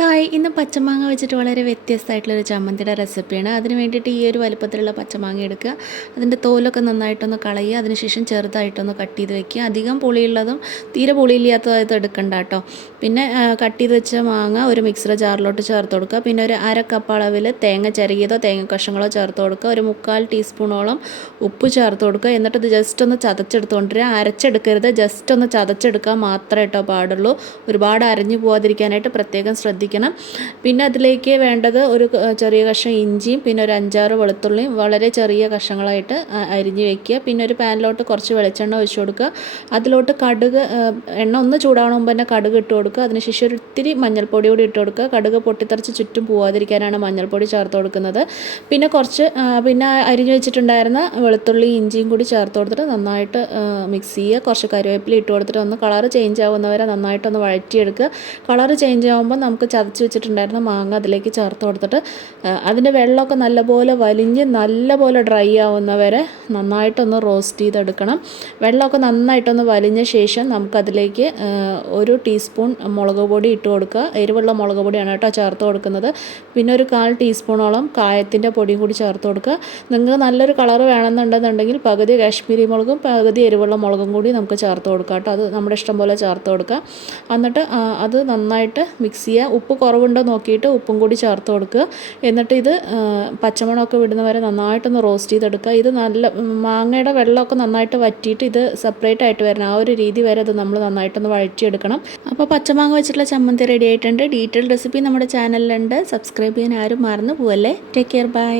Hi, ഇന്ന് പച്ചമാങ്ങ വെച്ചിട്ട് വളരെ വ്യത്യസ്തമായിട്ടുള്ളൊരു ചമ്മന്തിയുടെ റെസിപ്പിയാണ്. അതിന് വേണ്ടിയിട്ട് ഈ ഒരു വലുപ്പത്തിലുള്ള പച്ചമാങ്ങ എടുക്കുക, അതിൻ്റെ തോലൊക്കെ നന്നായിട്ടൊന്ന് കളയുക, അതിനുശേഷം ചെറുതായിട്ടൊന്ന് കട്ട് ചെയ്ത് വെക്കുക. അധികം പുളിയുള്ളതും തീരെ പുളിയില്ലാത്തതായത് എടുക്കണ്ട കേട്ടോ. പിന്നെ കട്ട് ചെയ്ത് വെച്ച മാങ്ങ ഒരു മിക്സിയുടെ ജാറിലോട്ട് ചേർത്ത് കൊടുക്കുക. പിന്നെ ഒരു അര കപ്പ് അളവിൽ തേങ്ങ ചിരകിയതോ തേങ്ങ കഷ്ണങ്ങളോ ചേർത്ത് കൊടുക്കുക. ഒരു 1/4 ടീസ്പൂണോളം ഉപ്പ് ചേർത്ത് കൊടുക്കുക. എന്നിട്ട് ഇത് ജസ്റ്റ് ഒന്ന് ചതച്ചെടുത്തുകൊണ്ടിരിക്കുക. അരച്ചെടുക്കരുത്, ജസ്റ്റ് ഒന്ന് ചതച്ചെടുക്കാൻ മാത്രമേ കേട്ടോ പാടുള്ളൂ. ഒരുപാട് അരഞ്ഞു പോകാതിരിക്കാനായിട്ട് പ്രത്യേകം ശ്രദ്ധിക്കണം. പിന്നെ അതിലേക്ക് വേണ്ടത് ഒരു ചെറിയ കഷ്ണം ഇഞ്ചിയും പിന്നെ ഒരു 5-6 വെളുത്തുള്ളിയും വളരെ ചെറിയ കഷ്ണങ്ങളായിട്ട് അരിഞ്ഞ് വെക്കുക. പിന്നെ ഒരു പാനിലോട്ട് കുറച്ച് വെളിച്ചെണ്ണ ഒഴിച്ച് കൊടുക്കുക. അതിലോട്ട് കടുക്, എണ്ണ ഒന്ന് ചൂടാവണ മുമ്പ് തന്നെ കടുക് ഇട്ട് കൊടുക്കുക. അതിനുശേഷം ഒരു ഇത്തിരി മഞ്ഞൾപ്പൊടി കൂടി ഇട്ട് കൊടുക്കുക. കടുക് പൊട്ടിത്തെറിച്ച് ചുറ്റും പോവാതിരിക്കാനാണ് മഞ്ഞൾപ്പൊടി ചേർത്ത് കൊടുക്കുന്നത്. പിന്നെ കുറച്ച് അരിഞ്ഞ് വെച്ചിട്ടുണ്ടായിരുന്ന വെളുത്തുള്ളി ഇഞ്ചിയും കൂടി ചേർത്ത് കൊടുത്തിട്ട് നന്നായിട്ട് മിക്സ് ചെയ്യുക. കുറച്ച് കറിവേപ്പില ഇട്ട് കൊടുത്തിട്ട് ഒന്ന് കളർ ചേഞ്ച് ആവുന്നവരെ നന്നായിട്ടൊന്ന് വഴറ്റിയെടുക്കുക. കളർ ചേഞ്ച് ആകുമ്പോൾ നമുക്ക് ചതച്ച് വെച്ചിട്ടുണ്ടായിരുന്ന മാങ്ങ അതിലേക്ക് ചേർത്ത് കൊടുത്തിട്ട് അതിൻ്റെ വെള്ളമൊക്കെ നല്ലപോലെ വലിഞ്ഞ് നല്ലപോലെ ഡ്രൈ ആവുന്നവരെ നന്നായിട്ടൊന്ന് റോസ്റ്റ് ചെയ്തെടുക്കണം. വെള്ളമൊക്കെ നന്നായിട്ടൊന്ന് വലിഞ്ഞ ശേഷം നമുക്കതിലേക്ക് 1 ടീസ്പൂൺ മുളക് പൊടി ഇട്ട് കൊടുക്കുക. എരിവുള്ള മുളക് പൊടിയാണ് കേട്ടോ ചേർത്ത് കൊടുക്കുന്നത്. പിന്നെ ഒരു 1/4 ടീസ്പൂണോളം കായത്തിൻ്റെ പൊടിയും കൂടി ചേർത്ത് കൊടുക്കുക. നിങ്ങൾക്ക് നല്ലൊരു കളർ വേണമെന്നുണ്ടെന്നുണ്ടെങ്കിൽ പകുതി കാശ്മീരി മുളകും പകുതി എരിവുള്ള മുളകും കൂടി നമുക്ക് ചേർത്ത് കൊടുക്കാം കേട്ടോ. അത് നമ്മുടെ ഇഷ്ടം പോലെ ചേർത്ത് കൊടുക്കുക. എന്നിട്ട് അത് നന്നായിട്ട് മിക്സ് ചെയ്യുക. ഉപ്പ് കുറവുണ്ടോ നോക്കിയിട്ട് ഉപ്പും കൂടി ചേർത്ത് കൊടുക്കുക. എന്നിട്ട് ഇത് പച്ചമണമൊക്കെ വിടുന്നവരെ നന്നായിട്ടൊന്ന് റോസ്റ്റ് ചെയ്തെടുക്കുക. ഇത് നല്ല മാങ്ങയുടെ വെള്ളമൊക്കെ നന്നായിട്ട് വറ്റിയിട്ട് ഇത് സെപ്പറേറ്റ് ആയിട്ട് വരണം. ആ ഒരു രീതി വരെ അത് നമ്മൾ നന്നായിട്ടൊന്ന് വഴറ്റിയെടുക്കണം. അപ്പോൾ പച്ചമാങ്ങ വെച്ചിട്ടുള്ള ചമ്മന്തി റെഡി ആയിട്ടുണ്ട്. ഡീറ്റെയിൽ റെസിപ്പി നമ്മുടെ ചാനലിലുണ്ട്. സബ്സ്ക്രൈബ് ചെയ്യാൻ ആരും മറന്നു പോവല്ലേ. Take care, by.